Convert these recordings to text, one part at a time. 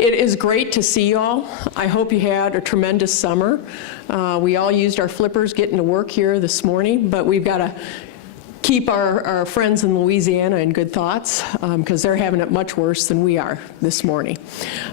It is great to see you all. I hope you had a tremendous summer. We all used our flippers getting to work here this morning, but we've got to keep our friends in Louisiana in good thoughts because they're having it much worse than we are this morning.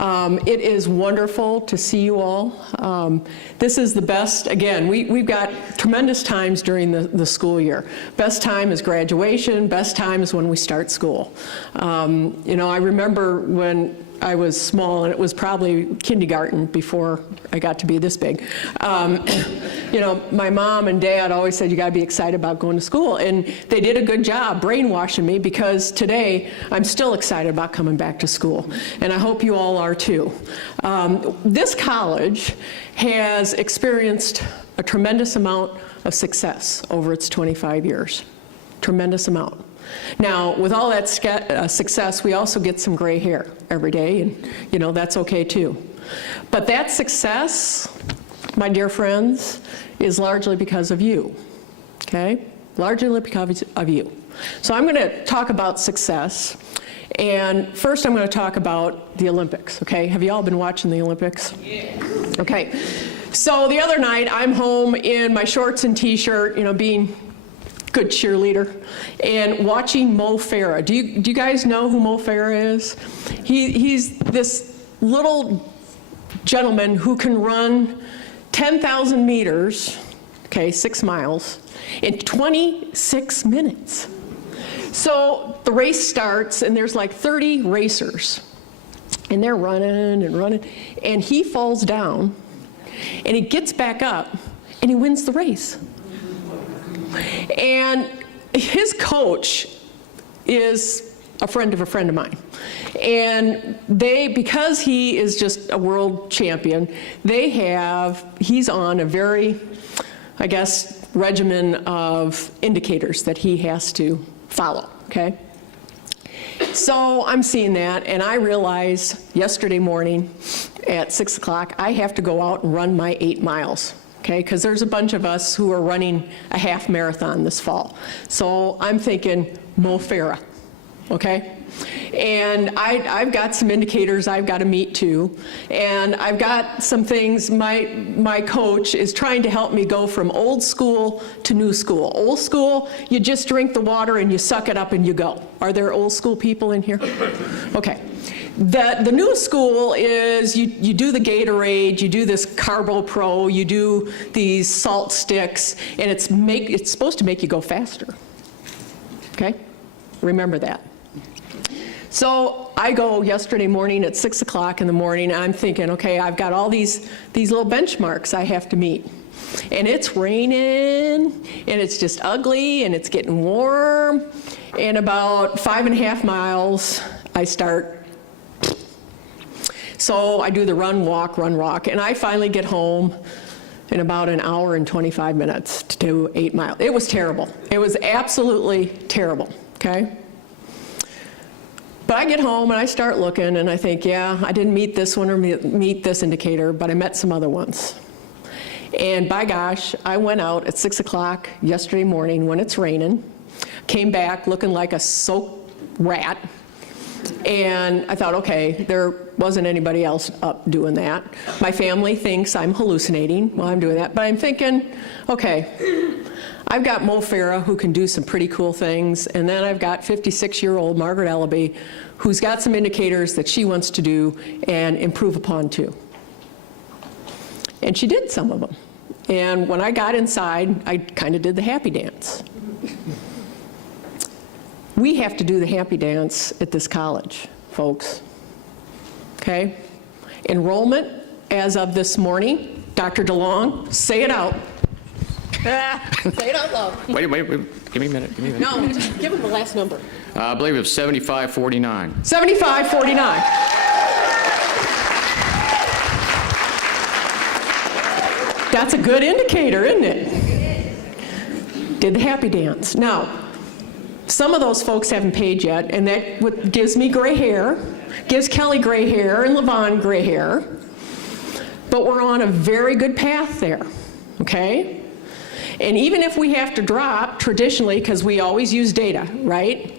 It is wonderful to see you all. This is the best, again, we've got tremendous times during the school year. Best time is graduation, best time is when we start school. You know, I remember when I was small, and it was probably kindergarten before I got to be this big. You know, my mom and dad always said, you gotta be excited about going to school. And they did a good job brainwashing me, because today I'm still excited about coming back to school. And I hope you all are too. This college has experienced a tremendous amount of success over its 25 years. Tremendous amount. Now, with all that success, we also get some gray hair every day, and you know, that's okay too. But that success, my dear friends, is largely because of you, okay? Largely because of you. So I'm gonna talk about success, and first I'm gonna talk about the Olympics, okay? Have you all been watching the Olympics? Yeah. Okay, so the other night, I'm home in my shorts and t-shirt, you know, being good cheerleader, and watching Mo Farah. Do you guys know who Mo Farah is? He's this little gentleman who can run 10,000 meters, okay, 6 miles, in 26 minutes. So the race starts, and there's like 30 racers, and they're running and running, and he falls down, and he gets back up, and he wins the race. And his coach is a friend of mine. And because he is just a world champion, he's on a very, I guess, regimen of indicators that he has to follow, okay? So I'm seeing that, and I realized yesterday morning at 6 o'clock, I have to go out and run my 8 miles. Okay, because there's a bunch of us who are running a half marathon this fall. So I'm thinking Mo Farah, okay? And I've got some indicators I've got to meet too. And I've got some things, my coach is trying to help me go from old school to new school. Old school, you just drink the water and you suck it up and you go. Are there old school people in here? Okay. The new school is you do the Gatorade, you do this Carbo Pro, you do these salt sticks, and it's supposed to make you go faster. Okay? Remember that. So I go yesterday morning at 6 o'clock in the morning, and I'm thinking, okay, I've got all these little benchmarks I have to meet. And it's raining, and it's just ugly, and it's getting warm. And about 5.5 miles, I start. So I do the run, walk, and I finally get home in about an hour and 25 minutes to do 8 miles. It was terrible. It was absolutely terrible, okay? But I get home and I start looking and I think, yeah, I didn't meet this one or meet this indicator, but I met some other ones. And by gosh, I went out at 6 o'clock yesterday morning when it's raining, came back looking like a soaked rat, and I thought, okay, there wasn't anybody else up doing that. My family thinks I'm hallucinating while I'm doing that, but I'm thinking, okay, I've got Mo Farah who can do some pretty cool things, and then I've got 56-year-old Margaret Ellibee who's got some indicators that she wants to do and improve upon too. And she did some of them. And when I got inside, I kind of did the happy dance. We have to do the happy dance at this college, folks, okay? Enrollment, as of this morning, Dr. DeLong, say it out. Say it out loud. Wait, give me a minute, No, just give him the last number. I believe it was 7549. 7549. That's a good indicator, isn't it? Did the happy dance. Now, some of those folks haven't paid yet, and that gives me gray hair, gives Kelly gray hair, and Levon gray hair. But we're on a very good path there, okay? And even if we have to drop, traditionally, because we always use data, right?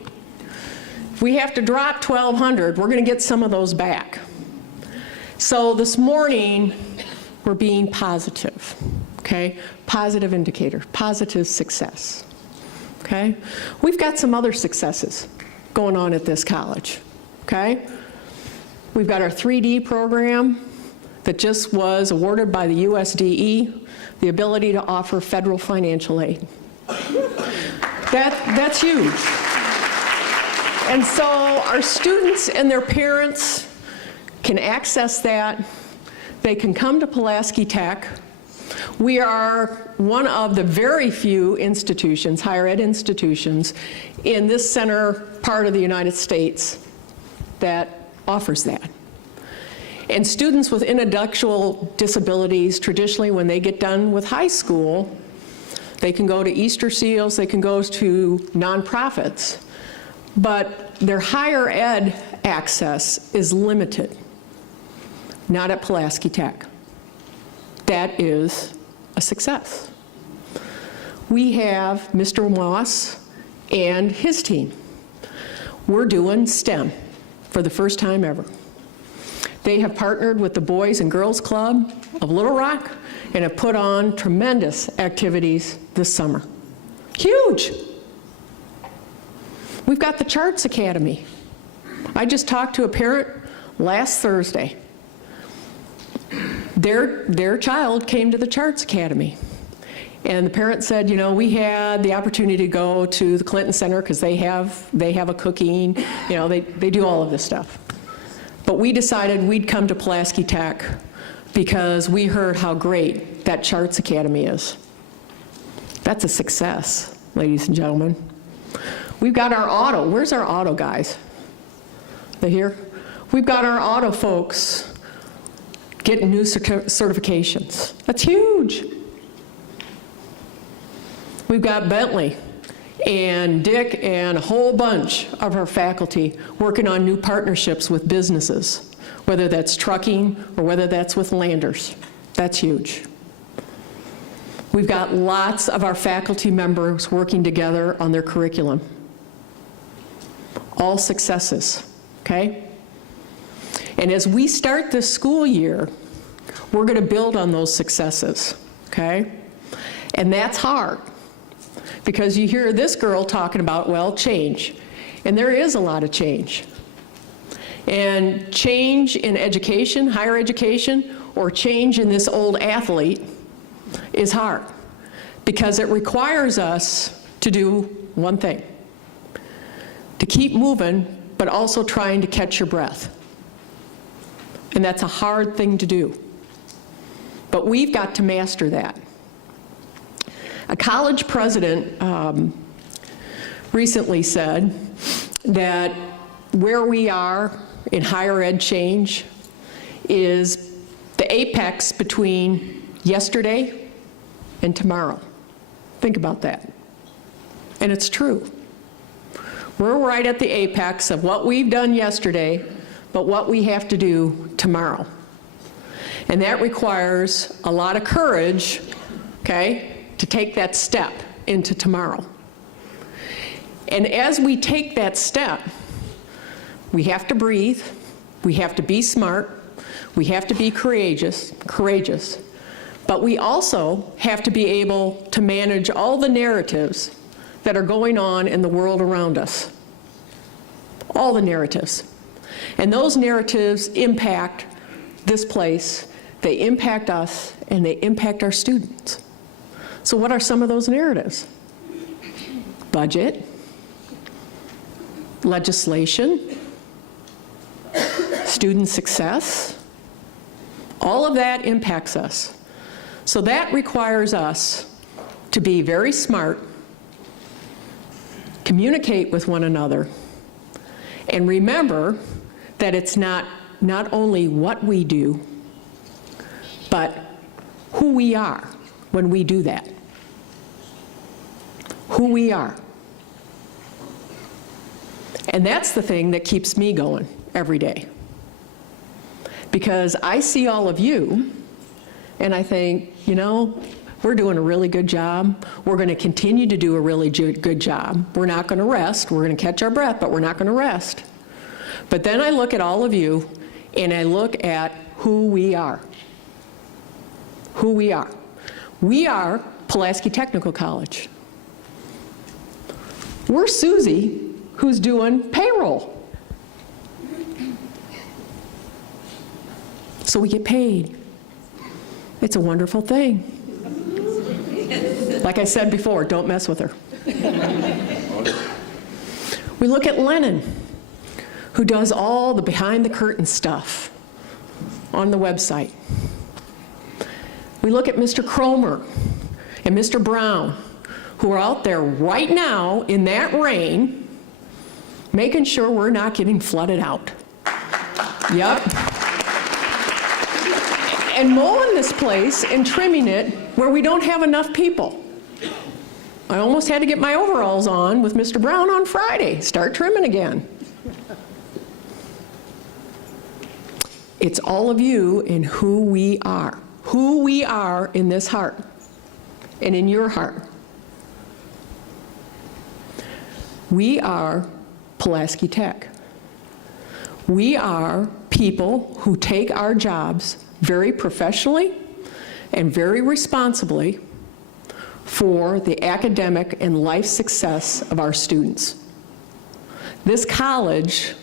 If we have to drop 1,200, we're going to get some of those back. So this morning, we're being positive, okay? Positive indicator, positive success, okay? We've got some other successes going on at this college, okay? We've got our 3D program that just was awarded by the USDE, the ability to offer federal financial aid. That's huge. And so our students and their parents can access that. They can come to Pulaski Tech. We are one of the very few institutions, higher ed institutions, in this center part of the United States that offers that. And students with intellectual disabilities, traditionally when they get done with high school, they can go to Easter Seals, they can go to nonprofits, but their higher ed access is limited, not at Pulaski Tech. That is a success. We have Mr. Moss and his team. We're doing STEM for the first time ever. They have partnered with the Boys and Girls Club of Little Rock and have put on tremendous activities this summer. Huge. We've got the Charts Academy. I just talked to a parent last Thursday. Their child came to the Charts Academy. And the parent said, you know, we had the opportunity to go to the Clinton Center because they have a cooking, you know, they do all of this stuff. But we decided we'd come to Pulaski Tech because we heard how great that Charts Academy is. That's a success, ladies and gentlemen. We've got our auto. Where's our auto guys? They here? We've got our auto folks getting new certifications. That's huge. We've got Bentley and Dick and a whole bunch of our faculty working on new partnerships with businesses, whether that's trucking or whether that's with landers. That's huge. We've got lots of our faculty members working together on their curriculum. All successes, okay? And as we start this school year, we're going to build on those successes, okay? And that's hard. Because you hear this girl talking about, well, change. And there is a lot of change. And change in education, higher education, or change in this old athlete is hard. Because it requires us to do one thing. To keep moving, but also trying to catch your breath. And that's a hard thing to do. But we've got to master that. A college president recently said that where we are in higher ed change is the apex between yesterday and tomorrow. Think about that. And it's true. We're right at the apex of what we've done yesterday, but what we have to do tomorrow. And that requires a lot of courage, okay, to take that step into tomorrow. And as we take that step, we have to breathe, we have to be smart, we have to be courageous, but we also have to be able to manage all the narratives that are going on in the world around us. All the narratives. And those narratives impact this place, they impact us, and they impact our students. So what are some of those narratives? Budget, legislation, student success, all of that impacts us. So that requires us to be very smart, communicate with one another, and remember that it's not only what we do, but who we are when we do that. Who we are. And that's the thing that keeps me going every day. Because I see all of you, and I think, you know, we're doing a really good job. We're going to continue to do a really good job. We're not going to rest. We're going to catch our breath, but we're not going to rest. But then I look at all of you, and I look at who we are. Who we are. We are Pulaski Technical College. We're Susie, who's doing payroll. So we get paid. It's a wonderful thing. Like I said before, don't mess with her. We look at Lennon, who does all the behind-the-curtain stuff on the website. We look at Mr. Cromer and Mr. Brown, who are out there right now in that rain, making sure we're not getting flooded out. Yep. And mowing this place and trimming it where we don't have enough people. I almost had to get my overalls on with Mr. Brown on Friday, start trimming again. It's all of you and who we are in this heart and in your heart. We are Pulaski Tech. We are people who take our jobs very professionally and very responsibly for the academic and life success of our students. This college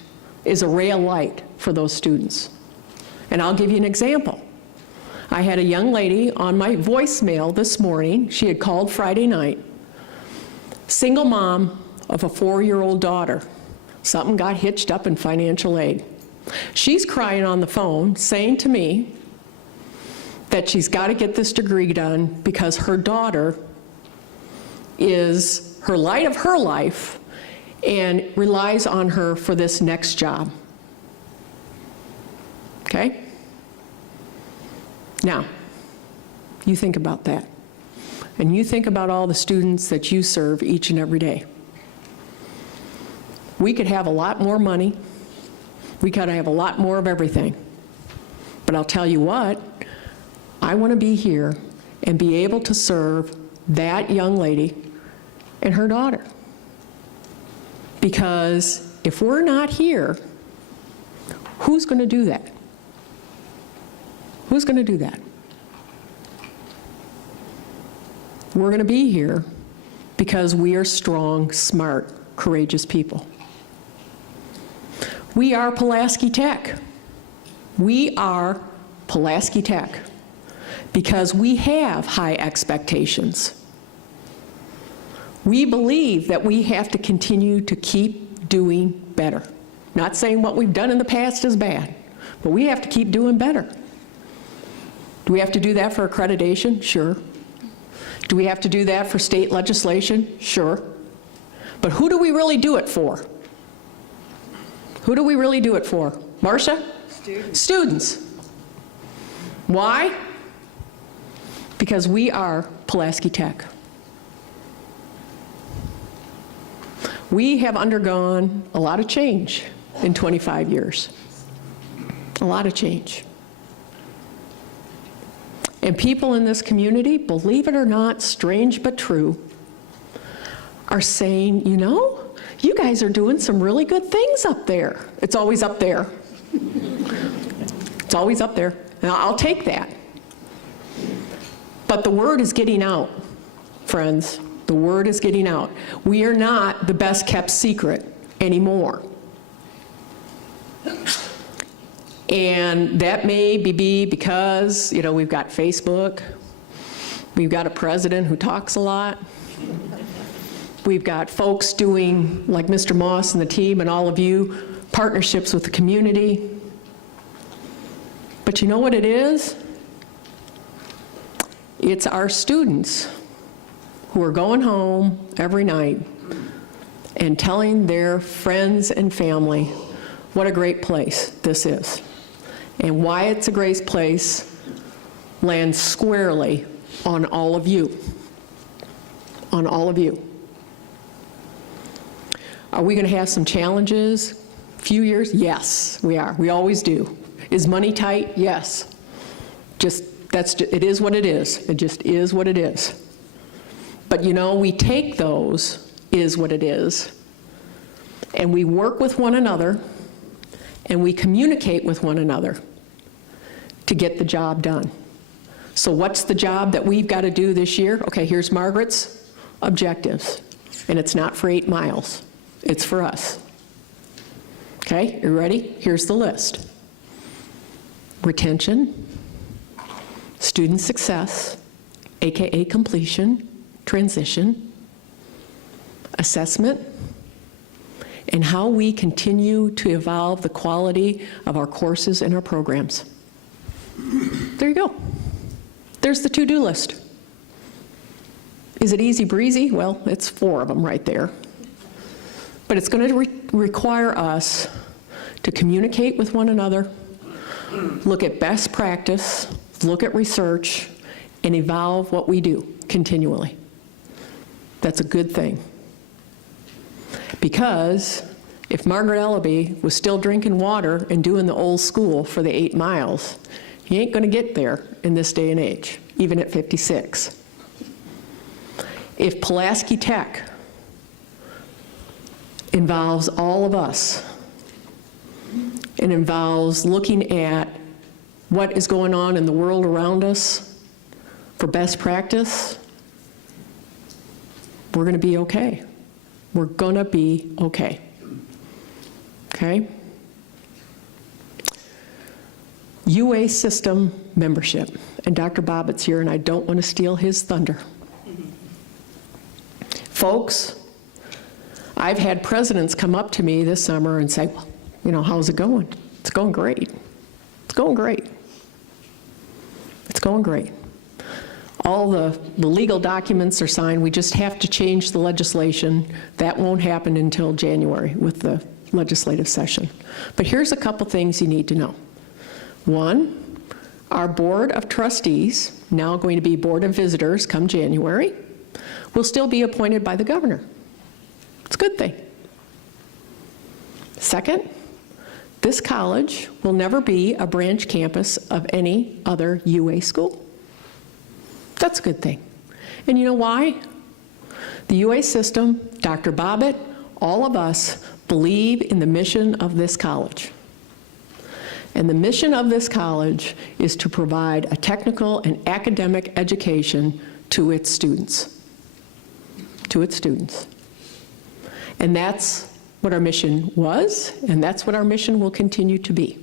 is a ray of light for those students. And I'll give you an example. I had a young lady on my voicemail this morning. She had called Friday night. Single mom of a 4-year-old daughter. Something got hitched up in financial aid. She's crying on the phone saying to me that she's got to get this degree done because her daughter is her light of her life and relies on her for this next job. Okay? Now, you think about that. And you think about all the students that you serve each and every day. We could have a lot more money. We could have a lot more of everything. But I'll tell you what, I want to be here and be able to serve that young lady and her daughter. Because if we're not here, who's going to do that? Who's going to do that? We're going to be here because we are strong, smart, courageous people. We are Pulaski Tech. We are Pulaski Tech because we have high expectations. We believe that we have to continue to keep doing better. Not saying what we've done in the past is bad, but we have to keep doing better. Do we have to do that for accreditation? Sure. Do we have to do that for state legislation? Sure. But who do we really do it for? Who do we really do it for? Marcia? Students. Students. Why? Because we are Pulaski Tech. We have undergone a lot of change in 25 years. A lot of change. And people in this community, believe it or not, strange but true, are saying, you know, you guys are doing some really good things up there. It's always up there. It's always up there. Now, I'll take that. But the word is getting out, friends. The word is getting out. We are not the best kept secret anymore. And that may be because, you know, we've got Facebook, we've got a president who talks a lot, we've got folks doing, like Mr. Moss and the team and all of you, partnerships with the community. But you know what it is? It's our students who are going home every night and telling their friends and family what a great place this is. And why it's a great place lands squarely on all of you. On all of you. Are we going to have some challenges? Few years? Yes, we are. We always do. Is money tight? Yes. It is what it is. It just is what it is. But you know, we take those is what it is, and we work with one another, and we communicate with one another to get the job done. So what's the job that we've got to do this year? Okay, here's Margaret's objectives, and it's not for 8 miles. It's for us. Okay, you ready? Here's the list. Retention, student success, AKA completion, transition, assessment, and how we continue to evolve the quality of our courses and our programs. There you go. There's the to-do list. Is it easy breezy? Well, it's 4 of them right there. But it's going to require us to communicate with one another, look at best practice, look at research, and evolve what we do continually. That's a good thing. Because if Margaret Ellibee was still drinking water and doing the old school for the 8 miles, he ain't going to get there in this day and age, even at 56. If Pulaski Tech involves all of us, it involves looking at what is going on in the world around us for best practice, we're going to be okay. We're going to be okay. Okay? UA system membership. And Dr. Bobbitt's here, and I don't want to steal his thunder. Folks, I've had presidents come up to me this summer and say, well, you know, how's it going? It's going great. It's going great. It's going great. All the legal documents are signed. We just have to change the legislation. That won't happen until January with the legislative session. But here's a couple things you need to know. One, our Board of Trustees, now going to be Board of Visitors come January, will still be appointed by the governor. It's a good thing. Second, this college will never be a branch campus of any other UA school. That's a good thing. And you know why? The UA system, Dr. Bobbitt, all of us believe in the mission of this college. And the mission of this college is to provide a technical and academic education to its students. To its students. And that's what our mission was, and that's what our mission will continue to be.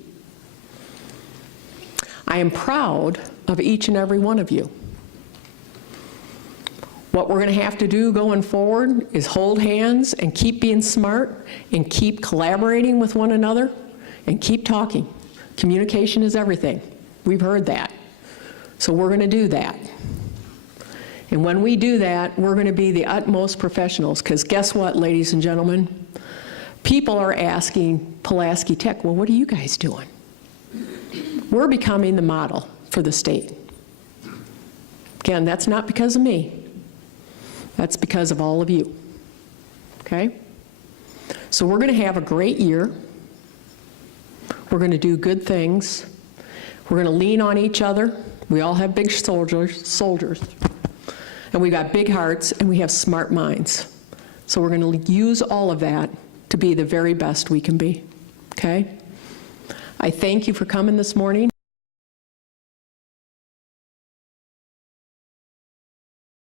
I am proud of each and every one of you. What we're going to have to do going forward is hold hands and keep being smart and keep collaborating with one another and keep talking. Communication is everything. We've heard that. So we're going to do that. And when we do that, we're going to be the utmost professionals, because guess what, ladies and gentlemen? People are asking Pulaski Tech, well, what are you guys doing? We're becoming the model for the state. Again, that's not because of me. That's because of all of you, okay? So we're going to have a great year. We're going to do good things. We're going to lean on each other. We all have big soldiers. And we've got big hearts, and we have smart minds. So we're going to use all of that to be the very best we can be, okay? I thank you for coming this morning.